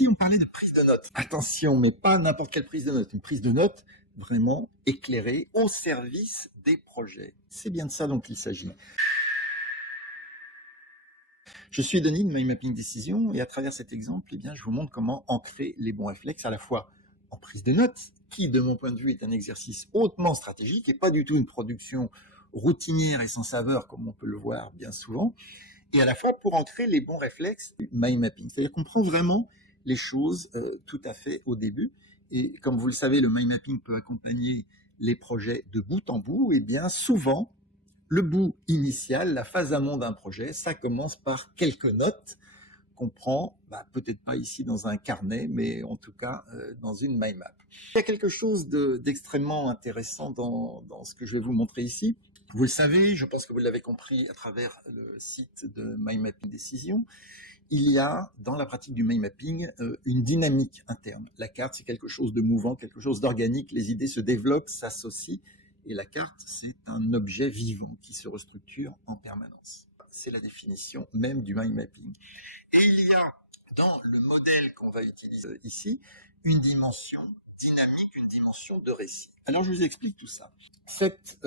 ici, on parlait de prise de notes. Attention, mais pas n'importe quelle prise de notes. Une prise de notes vraiment éclairée au service des projets. C'est bien de ça dont il s'agit. Je suis Denis de My Mapping Décision et à travers cet exemple, eh bien, je vous montre comment ancrer les bons réflexes à la fois en prise de notes, qui de mon point de vue est un exercice hautement stratégique et pas du tout une production routinière et sans saveur comme on peut le voir bien souvent, et à la fois pour ancrer les bons réflexes du mind mapping. C'est-à-dire qu'on prend vraiment les choses tout à fait au début. Et comme vous le savez, le mind mapping peut accompagner les projets de bout en bout. Et bien souvent, le bout initial, la phase amont d'un projet, ça commence par quelques notes qu'on prend, peut-être pas ici dans un carnet, mais en tout cas dans une mind map. Il y a quelque chose d'extrêmement intéressant dans ce que je vais vous montrer ici. Vous le savez, je pense que vous l'avez compris à travers le site de My Mapping Décision, il y a dans la pratique du mind mapping une dynamique interne. La carte, c'est quelque chose de mouvant, quelque chose d'organique, les idées se développent, s'associent, et la carte, c'est un objet vivant qui se restructure en permanence. C'est la définition même du mind mapping. Et il y a dans le modèle qu'on va utiliser ici une dimension dynamique, une dimension de récit. Alors je vous explique tout ça. Cette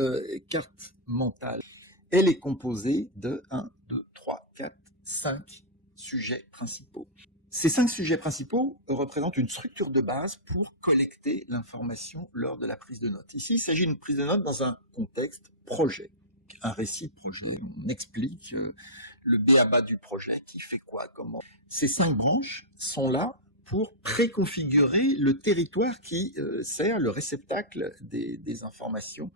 carte mentale, elle est composée de 1, 2, 3, 4, 5 sujets principaux. Ces 5 sujets principaux représentent une structure de base pour collecter l'information lors de la prise de notes. Ici, il s'agit d'une prise de notes dans un contexte projet, un récit de projet. On explique le b.a.-ba du projet, qui fait quoi, comment. Ces 5 branches sont là pour préconfigurer le territoire qui sert le réceptacle des informations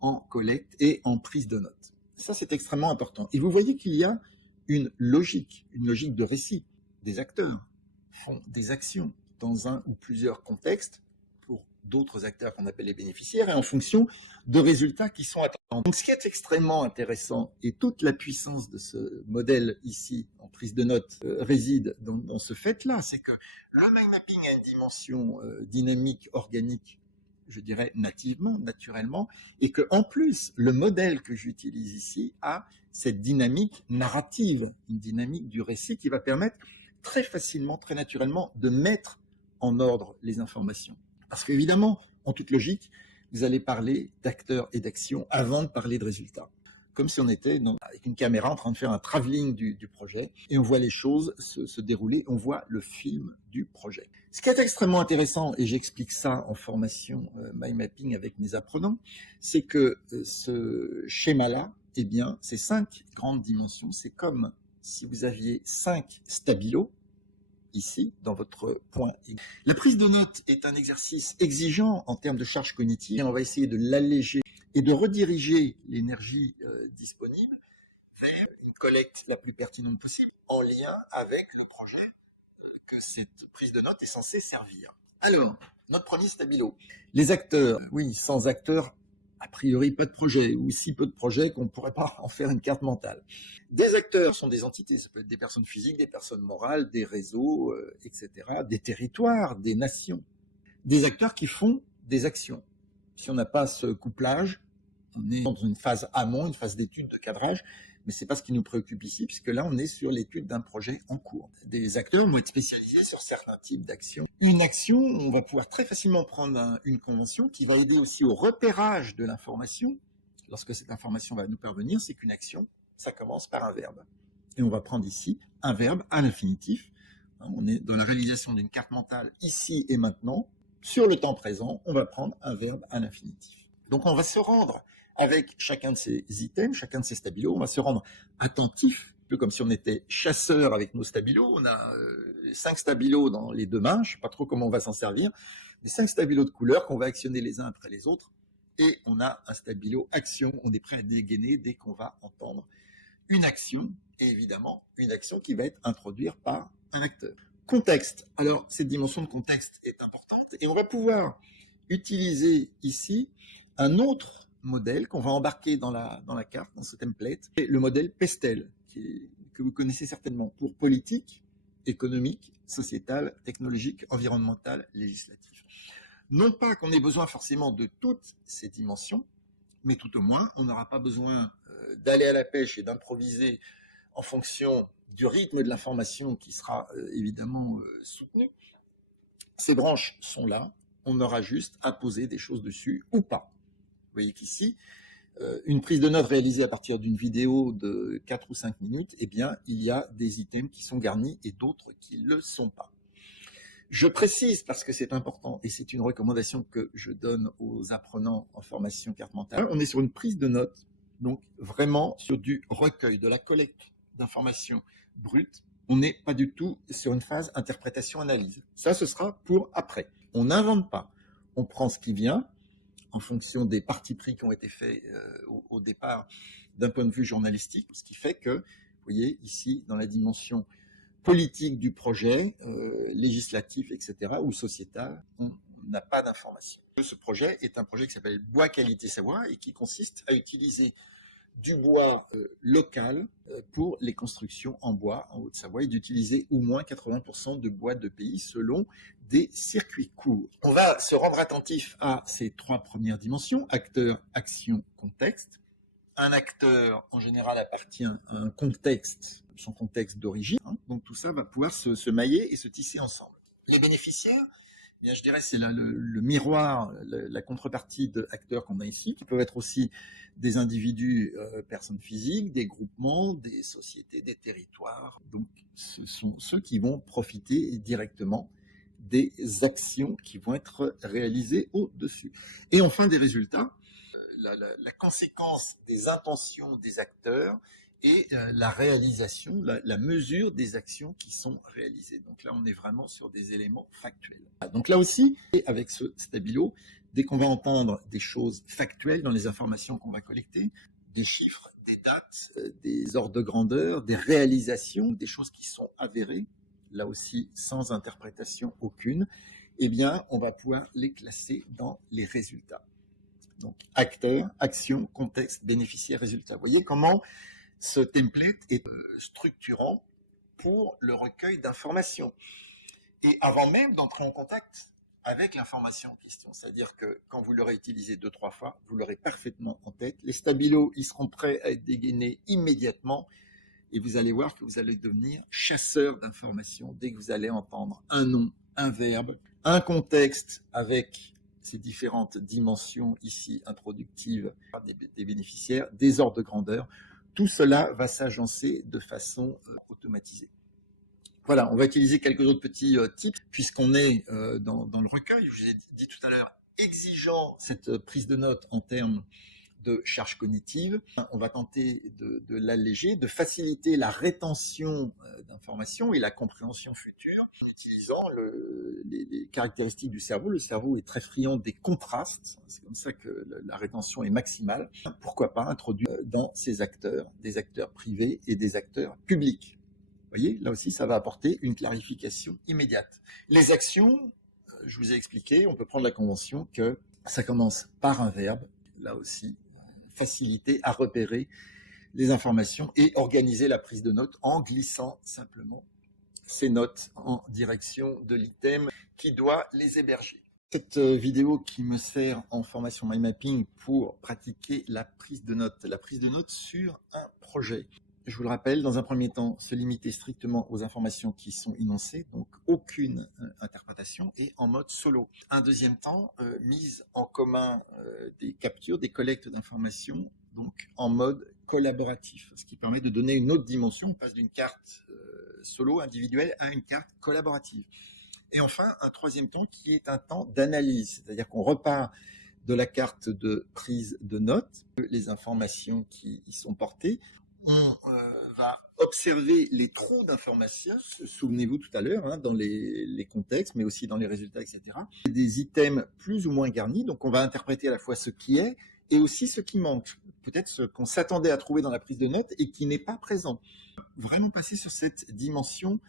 en collecte et en prise de notes. Ça, c'est extrêmement important. Et vous voyez qu'il y a une logique de récit. Des acteurs font des actions dans un ou plusieurs contextes pour d'autres acteurs qu'on appelle les bénéficiaires et en fonction de résultats qui sont attendus. Donc, ce qui est extrêmement intéressant et toute la puissance de ce modèle ici en prise de notes réside dans ce fait-là, c'est que le mind mapping a une dimension dynamique, organique, je dirais nativement, naturellement, et que en plus, le modèle que j'utilise ici a cette dynamique narrative, une dynamique du récit qui va permettre très facilement, très naturellement, de mettre en ordre les informations. Parce qu'évidemment, en toute logique, vous allez parler d'acteurs et d'actions avant de parler de résultats. Comme si on était avec une caméra en train de faire un travelling du projet, et on voit les choses se dérouler, on voit le film du projet. Ce qui est extrêmement intéressant, et j'explique ça en formation mind mapping avec mes apprenants, c'est que ce schéma-là, eh bien, ces 5 grandes dimensions, c'est comme si vous aviez 5 stabilos, ici, dans votre point. La prise de notes est un exercice exigeant en termes de charge cognitive, et on va essayer de l'alléger et de rediriger l'énergie disponible vers une collecte la plus pertinente possible, en lien avec le projet que cette prise de notes est censée servir. Alors, notre premier stabilo. Les acteurs, oui, sans acteurs, a priori pas de projet, ou si peu de projets qu'on ne pourrait pas en faire une carte mentale. Des acteurs sont des entités, ça peut être des personnes physiques, des personnes morales, des réseaux, etc., des territoires, des nations. Des acteurs qui font des actions. Si on n'a pas ce couplage, on est dans une phase amont, une phase d'étude, de cadrage, mais ce n'est pas ce qui nous préoccupe ici, puisque là, on est sur l'étude d'un projet en cours. Des acteurs vont être spécialisés sur certains types d'actions. Une action, on va pouvoir très facilement prendre une convention qui va aider aussi au repérage de l'information. Lorsque cette information va nous parvenir, c'est qu'une action, ça commence par un verbe. Et on va prendre ici un verbe à l'infinitif. On est dans la réalisation d'une carte mentale ici et maintenant. Sur le temps présent, on va prendre un verbe à l'infinitif. Donc on va se rendre avec chacun de ces items, chacun de ces stabilos, on va se rendre attentif, un peu comme si on était chasseur avec nos stabilos. On a 5 stabilos dans les 2 mains, je ne sais pas trop comment on va s'en servir, des 5 stabilos de couleurs qu'on va actionner les uns après les autres, et on a un stabilo action, on est prêt à dégainer dès qu'on va entendre une action, et évidemment une action qui va être introduite par un acteur. Contexte, alors cette dimension de contexte est importante, et on va pouvoir utiliser ici un autre modèle qu'on va embarquer dans la carte, dans ce template, c'est le modèle PESTEL, que vous connaissez certainement, pour politique, économique, sociétale, technologique, environnementale, législative. Non pas qu'on ait besoin forcément de toutes ces dimensions, mais tout au moins, on n'aura pas besoin d'aller à la pêche et d'improviser en fonction du rythme de l'information qui sera évidemment soutenu. Ces branches sont là, on aura juste à poser des choses dessus ou pas. Vous voyez qu'ici, une prise de notes réalisée à partir d'une vidéo de 4 ou 5 minutes, eh bien, il y a des items qui sont garnis et d'autres qui ne le sont pas. Je précise parce que c'est important et c'est une recommandation que je donne aux apprenants en formation carte mentale. On est sur une prise de notes, donc vraiment sur du recueil, de la collecte d'informations brutes. On n'est pas du tout sur une phase interprétation-analyse. Ça, ce sera pour après. On n'invente pas. On prend ce qui vient en fonction des partis pris qui ont été faits au départ d'un point de vue journalistique, ce qui fait que, vous voyez, ici, dans la dimension politique du projet, législatif, etc., ou sociétal, on n'a pas d'information. Ce projet est un projet qui s'appelle Bois Qualité Savoie et qui consiste à utiliser du bois local pour les constructions en bois en Haute-Savoie et d'utiliser au moins 80% de bois de pays selon des circuits courts. On va se rendre attentif à ces 3 premières dimensions, acteur, action, contexte. Un acteur, en général, appartient à un contexte, son contexte d'origine. Donc tout ça va pouvoir se mailler et se tisser ensemble. Les bénéficiaires, eh bien, je dirais c'est là le miroir, la contrepartie d'acteurs qu'on a ici, qui peuvent être aussi des individus, personnes physiques, des groupements, des sociétés, des territoires. Donc ce sont ceux qui vont profiter directement des actions qui vont être réalisées au-dessus. Et enfin des résultats. La conséquence des intentions des acteurs et la réalisation, la mesure des actions qui sont réalisées. Donc là, on est vraiment sur des éléments factuels. Donc là aussi, avec ce stabilo, dès qu'on va entendre des choses factuelles dans les informations qu'on va collecter, des chiffres, des dates, des ordres de grandeur, des réalisations, des choses qui sont avérées, là aussi sans interprétation aucune, eh bien, on va pouvoir les classer dans les résultats. Donc, acteur, action, contexte, bénéficiaire, résultat. Vous voyez comment ce template est structurant pour le recueil d'informations. Et avant même d'entrer en contact avec l'information en question, c'est-à-dire que quand vous l'aurez utilisé 2-3 fois, vous l'aurez parfaitement en tête. Les stabilos, ils seront prêts à être dégainés immédiatement et vous allez voir que vous allez devenir chasseur d'informations dès que vous allez entendre un nom, un verbe, un contexte avec ces différentes dimensions ici introductives des bénéficiaires, des ordres de grandeur. Tout cela va s'agencer de façon automatisée. Voilà, on va utiliser quelques autres petits tips, puisqu'on est dans le recueil. Je vous ai dit tout à l'heure, exigeant cette prise de notes en termes de charge cognitive. On va tenter de l'alléger, de faciliter la rétention d'informations et la compréhension future en utilisant les caractéristiques du cerveau. Le cerveau est très friand des contrastes, c'est comme ça que la rétention est maximale. Pourquoi pas introduire dans ces acteurs, des acteurs privés et des acteurs publics. Vous voyez, là aussi, ça va apporter une clarification immédiate. Les actions, je vous ai expliqué, on peut prendre la convention que ça commence par un verbe, là aussi, faciliter à repérer les informations et organiser la prise de notes en glissant simplement ces notes en direction de l'item qui doit les héberger. Cette vidéo qui me sert en formation mind mapping pour pratiquer la prise de notes sur un projet. Je vous le rappelle, dans un premier temps, se limiter strictement aux informations qui sont énoncées, donc aucune interprétation, et en mode solo. Un deuxième temps, mise en commun des captures, des collectes d'informations, donc en mode collaboratif, ce qui permet de donner une autre dimension. On passe d'une carte solo, individuelle, à une carte collaborative. Et enfin, un troisième temps qui est un temps d'analyse, c'est-à-dire qu'on repart de la carte de prise de notes, les informations qui y sont portées. On va observer les trous d'informations, souvenez-vous tout à l'heure, dans les contextes, mais aussi dans les résultats, etc. Des items plus ou moins garnis, donc on va interpréter à la fois ce qui est et aussi ce qui manque, peut-être ce qu'on s'attendait à trouver dans la prise de notes et qui n'est pas présent. Vraiment passer sur cette dimension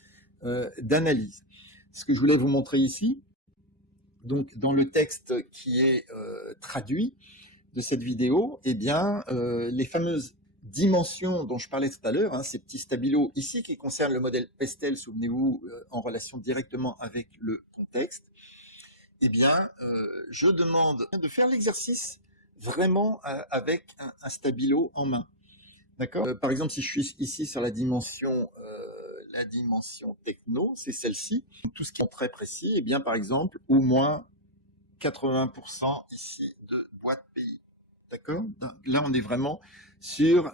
d'analyse. Ce que je voulais vous montrer ici, donc dans le texte qui est traduit de cette vidéo, eh bien, les fameuses dimensions dont je parlais tout à l'heure, ces petits stabilos ici qui concernent le modèle Pestel, souvenez-vous, en relation directement avec le contexte, eh bien, je demande de faire l'exercice vraiment avec un stabilo en main. D'accord ? Par exemple, si je suis ici sur la dimension la dimension techno, c'est celle-ci. Tout ce qui est très précis, eh bien, par exemple, au moins 80% ici de boîte pays. D'accord? Là, on est vraiment sur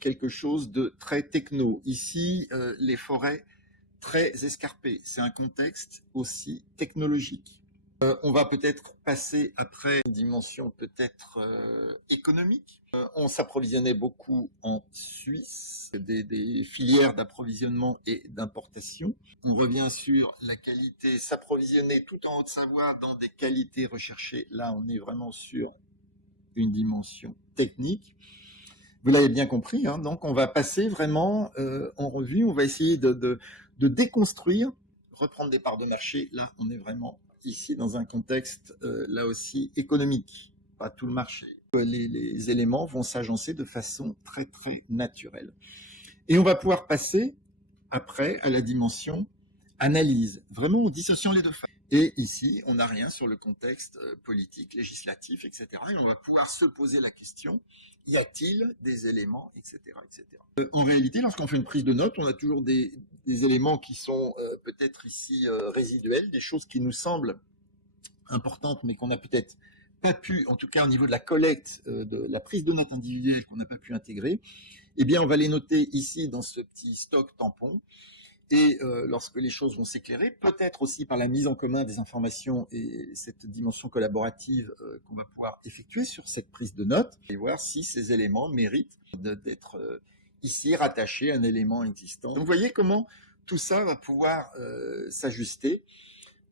quelque chose de très techno. Ici, les forêts très escarpées. C'est un contexte aussi technologique. On va peut-être passer après une dimension peut-être économique. On s'approvisionnait beaucoup en Suisse, des filières d'approvisionnement et d'importation. On revient sur la qualité, s'approvisionner tout en Haute-Savoie dans des qualités recherchées. Là, on est vraiment sur une dimension technique. Vous l'avez bien compris, hein, donc on va passer vraiment en revue, on va essayer de déconstruire, reprendre des parts de marché. Là, on est vraiment ici dans un contexte là aussi économique, pas tout le marché. Les éléments vont s'agencer de façon très très naturelle. Et on va pouvoir passer après à la dimension analyse, vraiment en dissociant les deux phases. Et ici, on n'a rien sur le contexte politique, législatif, etc. Et on va pouvoir se poser la question, y a-t-il des éléments, etc. etc. En réalité, lorsqu'on fait une prise de notes, on a toujours des éléments qui sont peut-être ici résiduels, des choses qui nous semblent importantes, mais qu'on n'a peut-être pas pu, en tout cas au niveau de la collecte, de la prise de notes individuelle qu'on n'a pas pu intégrer. Eh bien, on va les noter ici dans ce petit stock tampon. Et lorsque les choses vont s'éclairer, peut-être aussi par la mise en commun des informations et cette dimension collaborative qu'on va pouvoir effectuer sur cette prise de notes, et voir si ces éléments méritent d'être ici rattachés à un élément existant. Donc vous voyez comment tout ça va pouvoir s'ajuster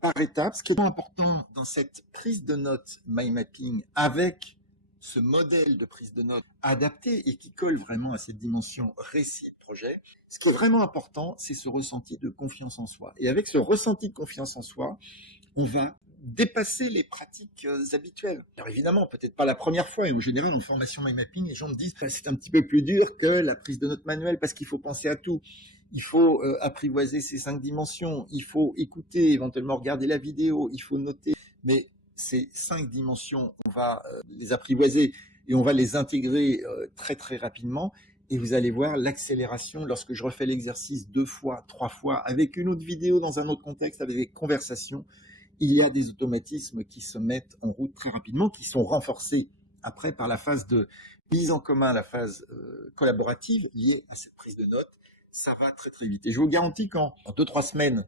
par étapes. Ce qui est important dans cette prise de notes mind mapping avec ce modèle de prise de notes adapté et qui colle vraiment à cette dimension récit de projet, ce qui est vraiment important, c'est ce ressenti de confiance en soi. Et avec ce ressenti de confiance en soi, on va dépasser les pratiques habituelles. Alors évidemment, peut-être pas la première fois, et en général, en formation mind mapping, les gens me disent c'est un petit peu plus dur que la prise de notes manuelle parce qu'il faut penser à tout. Il faut apprivoiser ces 5 dimensions, il faut écouter, éventuellement regarder la vidéo, il faut noter. Mais ces 5 dimensions, on va les apprivoiser et on va les intégrer très très rapidement. Et vous allez voir l'accélération lorsque je refais l'exercice 2 fois, 3 fois, avec une autre vidéo dans un autre contexte, avec des conversations. Il y a des automatismes qui se mettent en route très rapidement, qui sont renforcés après par la phase de mise en commun, la phase collaborative liée à cette prise de notes. Ça va très très vite. Et je vous garantis qu'en 2-3 semaines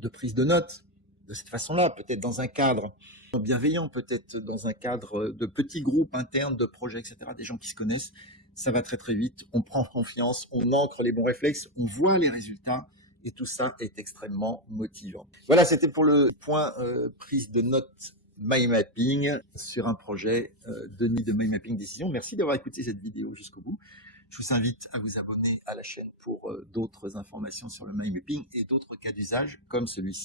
de prise de notes, de cette façon-là, peut-être dans un cadre bienveillant, peut-être dans un cadre de petits groupes internes, de projets, etc., des gens qui se connaissent, ça va très très vite, on prend confiance, on ancre les bons réflexes, on voit les résultats, et tout ça est extrêmement motivant. Voilà, c'était pour le point prise de notes mind mapping sur un projet de mind mapping décision. Merci d'avoir écouté cette vidéo jusqu'au bout. Je vous invite à vous abonner à la chaîne pour d'autres informations sur le mind mapping et d'autres cas d'usage comme celui-ci.